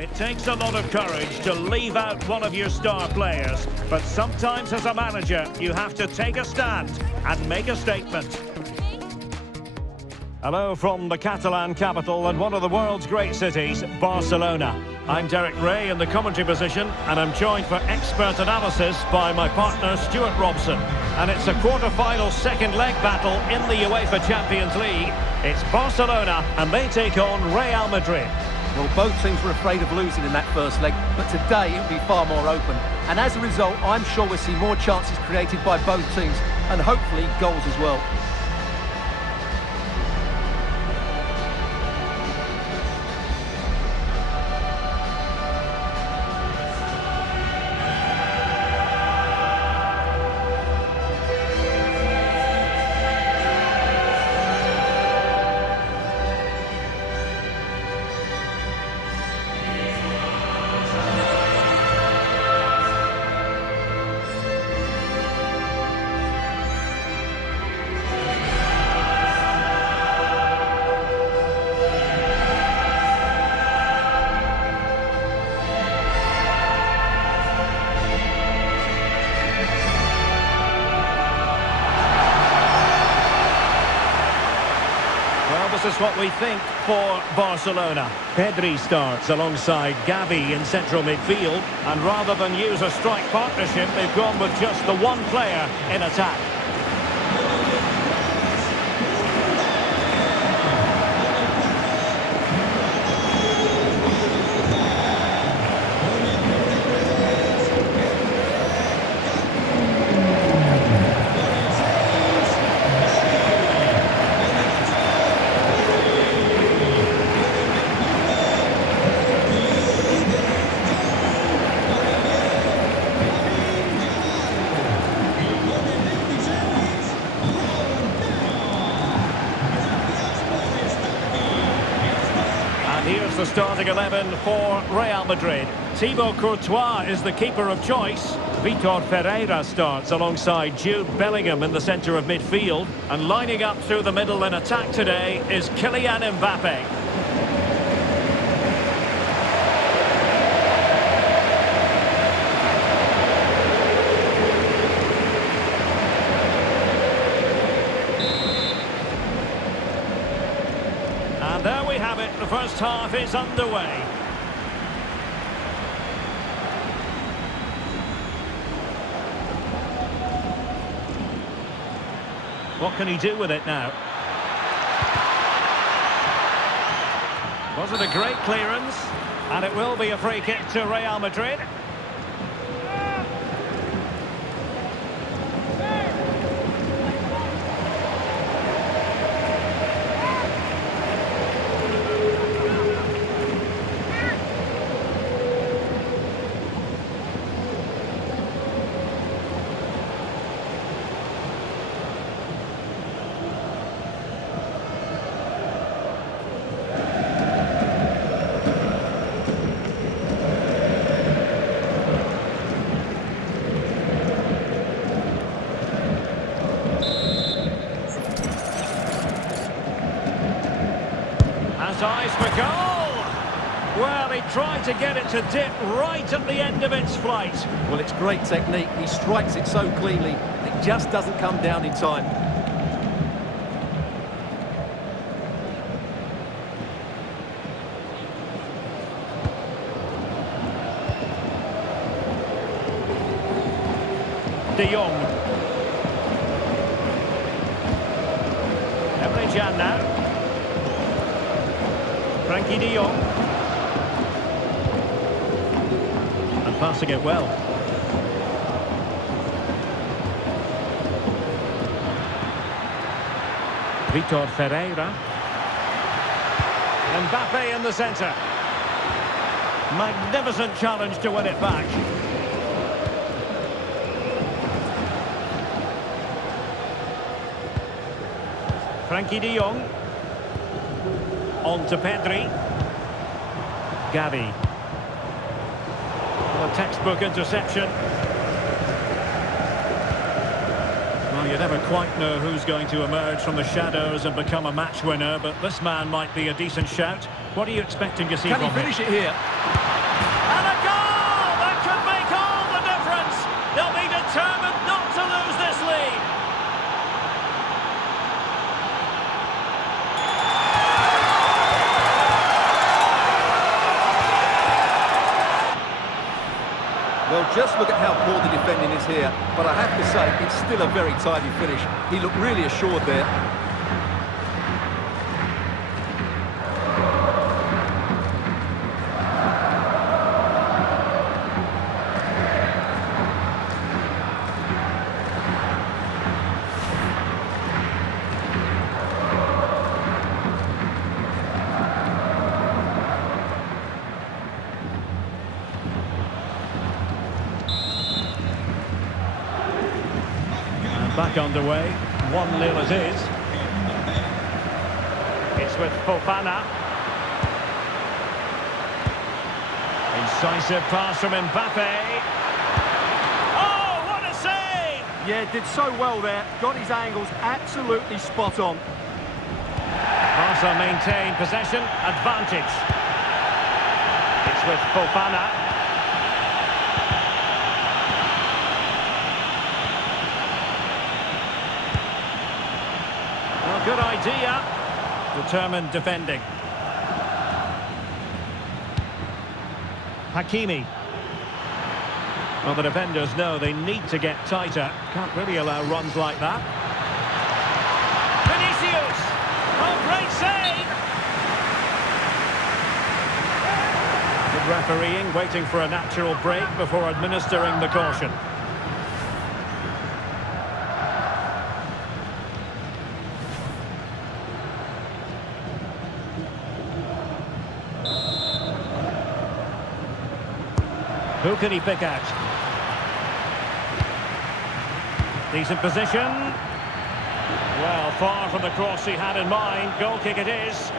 It takes a lot of courage to leave out one of your star players, but sometimes as a manager, you have to take a stand and make a statement. Hello from the Catalan capital and one of the world's great cities, Barcelona. I'm Derek Ray in the commentary position, and I'm joined for expert analysis by my partner Stuart Robson. And it's a quarter-final second leg battle in the UEFA Champions League. It's Barcelona, and they take on Real Madrid. Well, both teams were afraid of losing in that first leg, but today it'll be far more open. And as a result, I'm sure we'll see more chances created by both teams, and hopefully goals as well. This is what we think for Barcelona. Pedri starts alongside Gavi in central midfield, and rather than use a strike partnership, they've gone with just the one player in attack. Here's the starting 11 for Real Madrid. Thibaut Courtois is the keeper of choice. Vitor Pereira starts alongside Jude Bellingham in the centre of midfield. And lining up through the middle in attack today is Kylian Mbappe. And there we have it, the first half is underway. What can he do with it now? Was it a great clearance? And it will be a free kick to Real Madrid. Eyes for goal! Well, he tried to get it to dip right at the end of its flight. Well, it's great technique. He strikes it so cleanly. It just doesn't come down in time. De Jong. Emre Can now. Frenkie de Jong. And passing it well. Vitor Pereira. Mbappe in the centre. Magnificent challenge to win it back. Frenkie de Jong. On to Pedri. Gavi. A textbook interception. Well, you never quite know who's going to emerge from the shadows and become a match winner, but this man might be a decent shout. What are you expecting to see from him? Can he finish it here? Just look at how poor the defending is here. But I have to say, it's still a very tidy finish. He looked really assured there. Back underway, 1-0 it is. It's with Fofana. Incisive pass from Mbappe. Oh, what a save! Yeah, did so well there. Got his angles absolutely spot on. Barca maintain possession, advantage. It's with Fofana. Good idea. Determined defending. Hakimi. Well, the defenders know they need to get tighter. Can't really allow runs like that. Vinicius! Oh, great save! Good refereeing, waiting for a natural break before administering the caution. Who can he pick out? Decent position. Well, far from the cross he had in mind. Goal kick it is.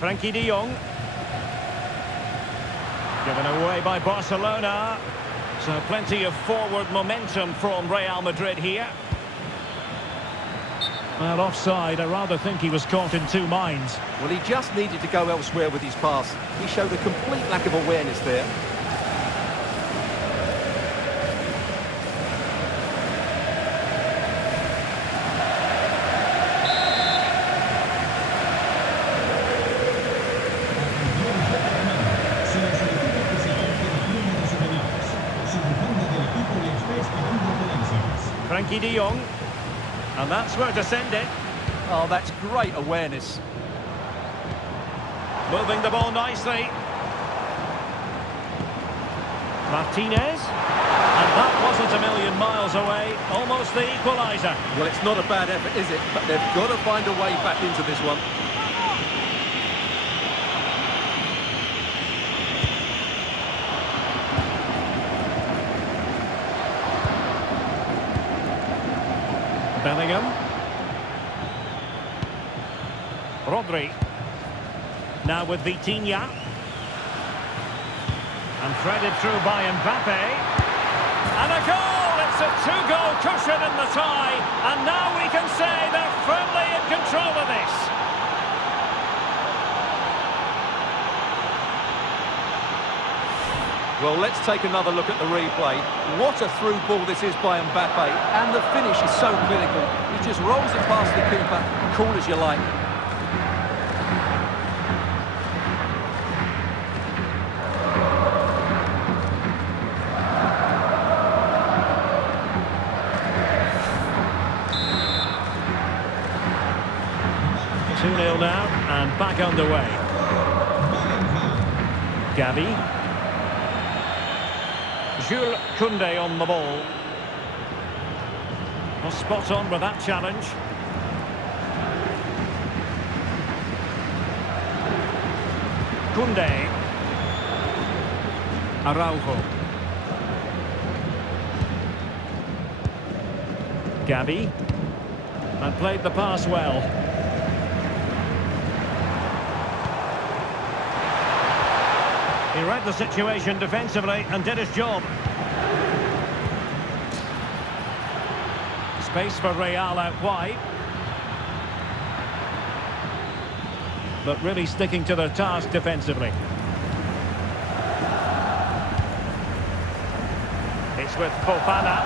Frenkie de Jong. Given away by Barcelona. So plenty of forward momentum from Real Madrid here. Well, offside. I rather think he was caught in two minds. Well, he just needed to go elsewhere with his pass. He showed a complete lack of awareness there. Frenkie de Jong. And that's where to send it. Oh, that's great awareness. Moving the ball nicely. Martinez. And that wasn't a million miles away. Almost the equaliser. Well, it's not a bad effort, is it? But they've got to find a way back into this one. Bellingham. Rodri. Now with Vitinha. And threaded through by Mbappe. And a goal! It's a two-goal cushion in the tie. And now we can say they're firmly in control of this. Well, let's take another look at the replay. What a through ball this is by Mbappe. And the finish is so clinical. He just rolls it past the keeper, cool as you like. Now and back underway. Gavi. Jules Koundé on the ball. Well, spot on with that challenge. Koundé. Araujo. Gavi. And played the pass well. He read the situation defensively and did his job. Space for Real out wide. But really sticking to their task defensively. It's with Fofana.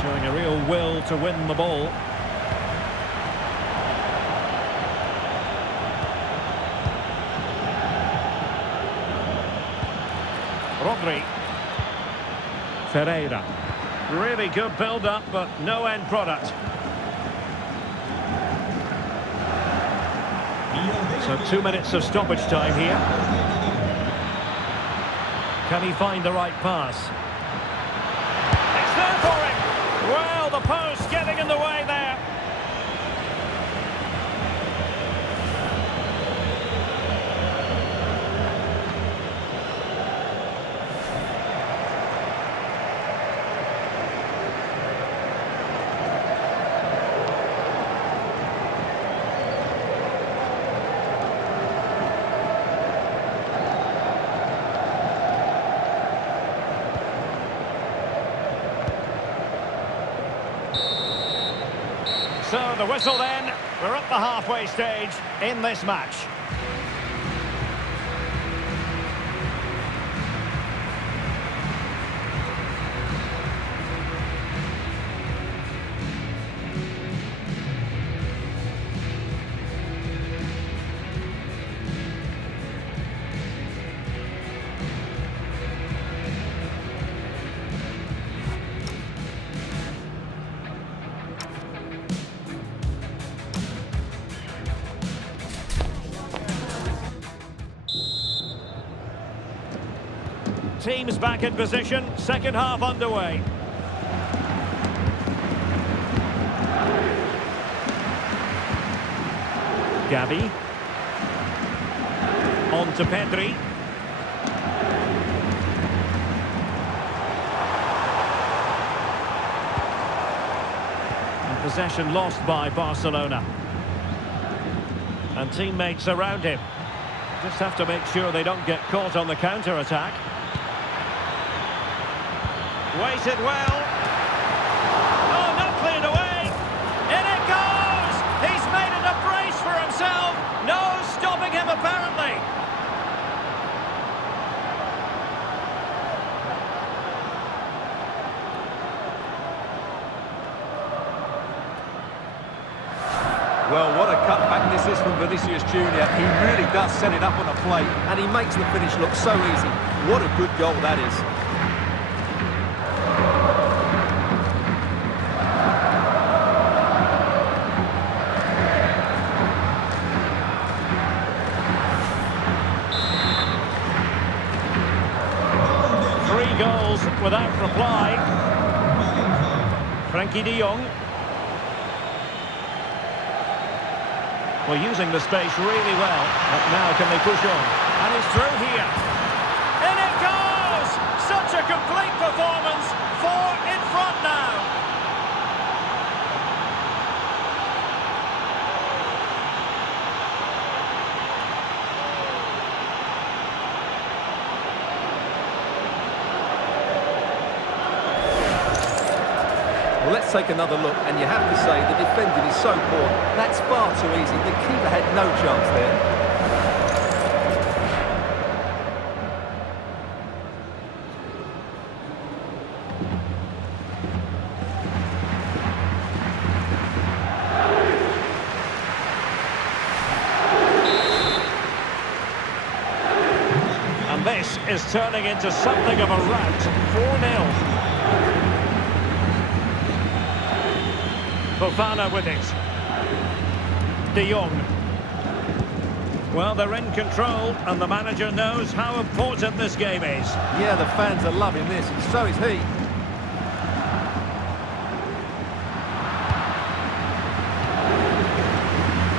Showing a real will to win the ball. Rodri. Ferreira. Really good build-up, but no end product. So 2 minutes of stoppage time here. Can he find the right pass? It's there for him! Well, the post getting in the way there. So the whistle then, we're at the halfway stage in this match. Teams back in position, second half underway. Gavi. On to Pedri. And possession lost by Barcelona. And teammates around him. Just have to make sure they don't get caught on the counter-attack. Waited well. Oh, not cleared away. In it goes! He's made it a brace for himself. No stopping him, apparently. Well, what a cutback this is from Vinicius Junior. He really does set it up on a plate, and he makes the finish look so easy. What a good goal that is. Goals without reply. Frenkie de Jong. Well, using the space really well. But now can they push on? And he's through here. In it goes! Such a complete performance. 4 in front now. Well, let's take another look, and you have to say the defending is so poor. That's far too easy. The keeper had no chance there. And this is turning into something of a rout. 4-0. Fofana with it. De Jong. Well, they're in control, and the manager knows how important this game is. Yeah, the fans are loving this, and so is he.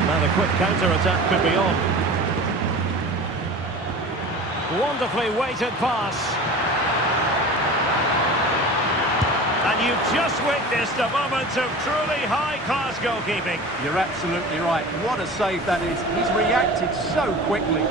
Now the quick counter-attack could be on. Wonderfully weighted pass. And you've just witnessed a moment of truly high-class goalkeeping. You're absolutely right. What a save that is. He's reacted so quickly.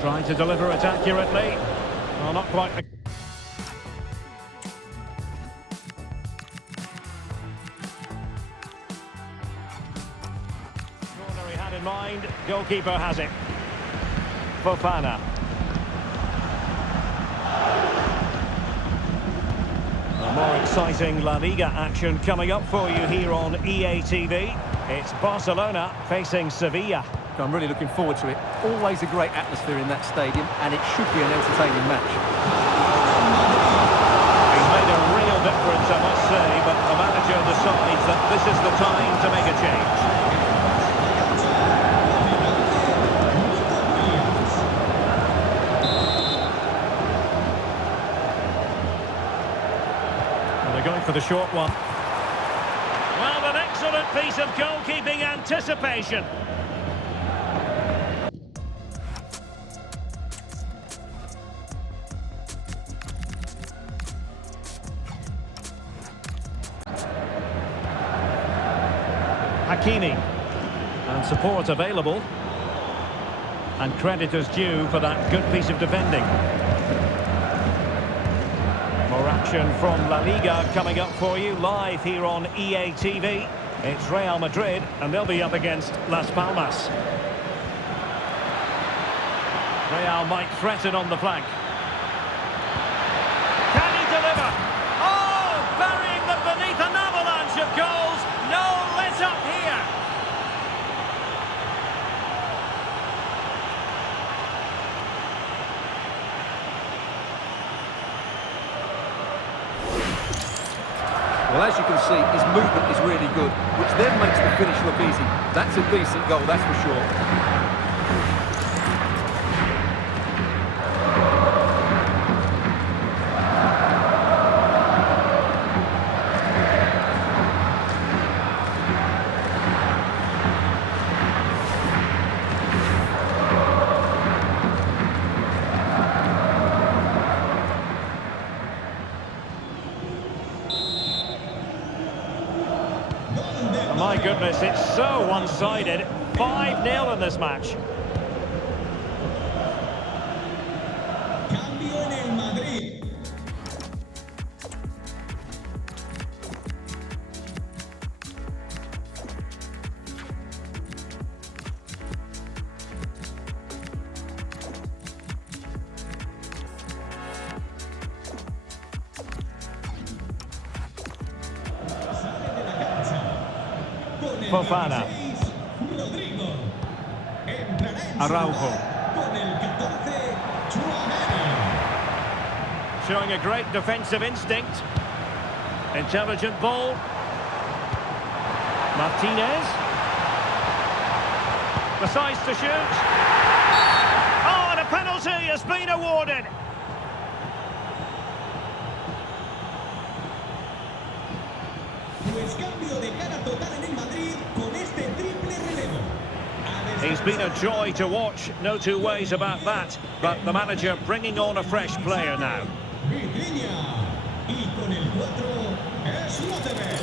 Trying to deliver it accurately. Well, not quite the... corner he had in mind. Goalkeeper has it. Fofana. More exciting La Liga action coming up for you here on EA TV. It's Barcelona facing Sevilla. I'm really looking forward to it. Always a great atmosphere in that stadium, and it should be an entertaining match. He's made a real difference, I must say, but the manager decides that this is the time to make a change. Going for the short one. Well, an excellent piece of goalkeeping anticipation. Hakimi. And support available. And credit is due for that good piece of defending. More action from La Liga coming up for you live here on EA TV. It's Real Madrid and they'll be up against Las Palmas. Real might threaten on the flank. Can he deliver? Oh, burying them beneath an avalanche of goals. No let up here. Well, as you can see, his movement is really good, which then makes the finish look easy. That's a decent goal, that's for sure. My goodness, it's so one-sided. 5-0 in this match. Cambio en el Madrid. Fofana. Rodrigo. Entrará en Araujo. con el 14, Tchouaméni. Showing a great defensive instinct. Intelligent ball. Martinez. Decides to shoot. Oh, and a penalty has been awarded. Pues cambio de cara total en el Madrid con este triple relevo. He's been a joy to watch, no two ways about that. But the manager bringing on a fresh player now. Vitriña. Y con el 4 es Lotterer.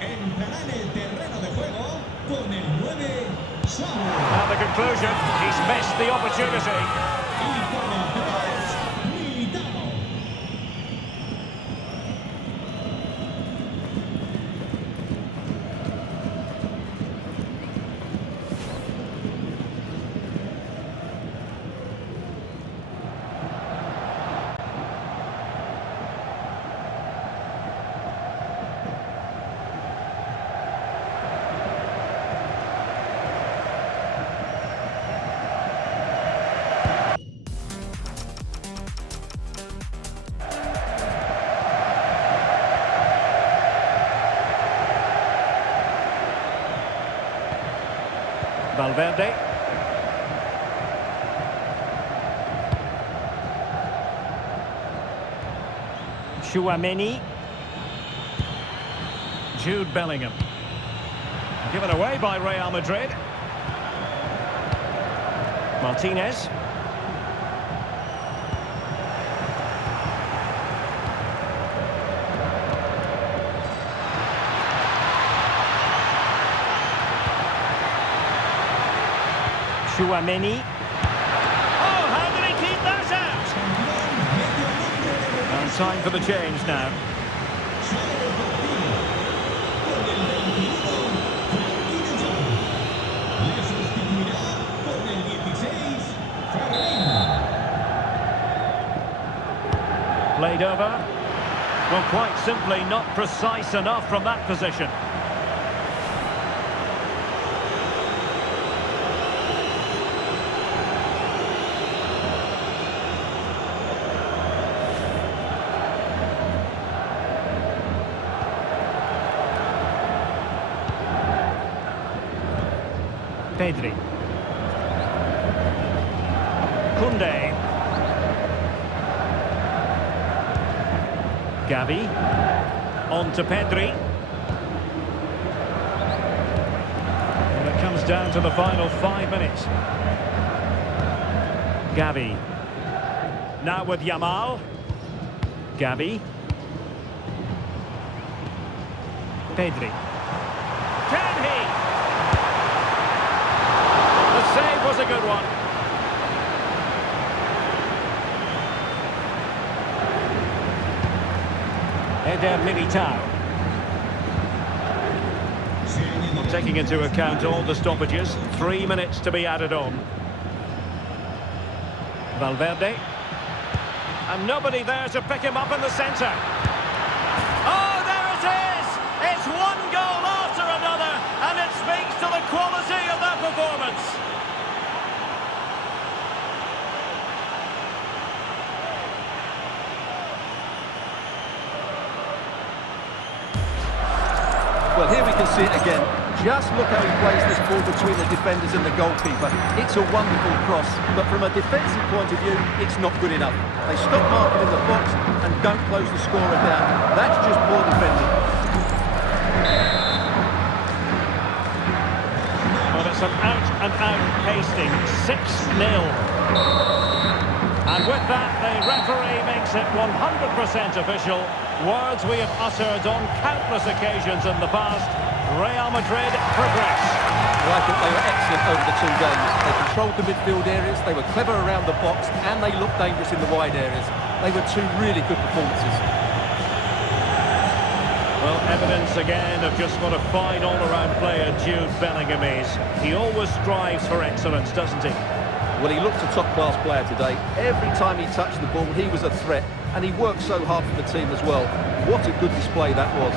Entrará en el terreno de juego con el 9, Samu. At the conclusion, he's missed the opportunity. Y con el 3, Militao. Valverde. Tchouaméni. Jude Bellingham. Given away by Real Madrid. Martinez. Tchouaméni. Oh, how did he keep that out? time for the change now. Sale del partido. Con el 21, Frenkie de Jong. Le sustituirá con el 16, Fermín. Played over. Well, quite simply not precise enough from that position. Pedri. Koundé. Gavi. On to Pedri. And it comes down to the final 5 minutes. Gavi. Now with Yamal. Gavi. Pedri. Can he? The save was a good one. Eder Militao. Taking into account all the stoppages, 3 minutes to be added on. Valverde. And nobody there to pick him up in the centre. Oh, there it is! It's one goal after another, and it speaks to the quality of that performance. Well, here we can see it again. Just look how he plays this ball between the defenders and the goalkeeper. It's a wonderful cross, but from a defensive point of view, it's not good enough. They stop marking in the box and don't close the scorer down. That's just poor defending. Well, it's an out-and-out pasting, 6-0. And with that, the referee makes it 100% official. Words we have uttered on countless occasions in the past. Real Madrid progress. Well, I think they were excellent over the 2 games. They controlled the midfield areas, they were clever around the box, and they looked dangerous in the wide areas. They were 2 really good performances. Well, evidence again of just what a fine all-around player Jude Bellingham is. He always strives for excellence, doesn't he? Well, he looked a top-class player today. Every time he touched the ball, he was a threat, and he worked so hard for the team as well. What a good display that was.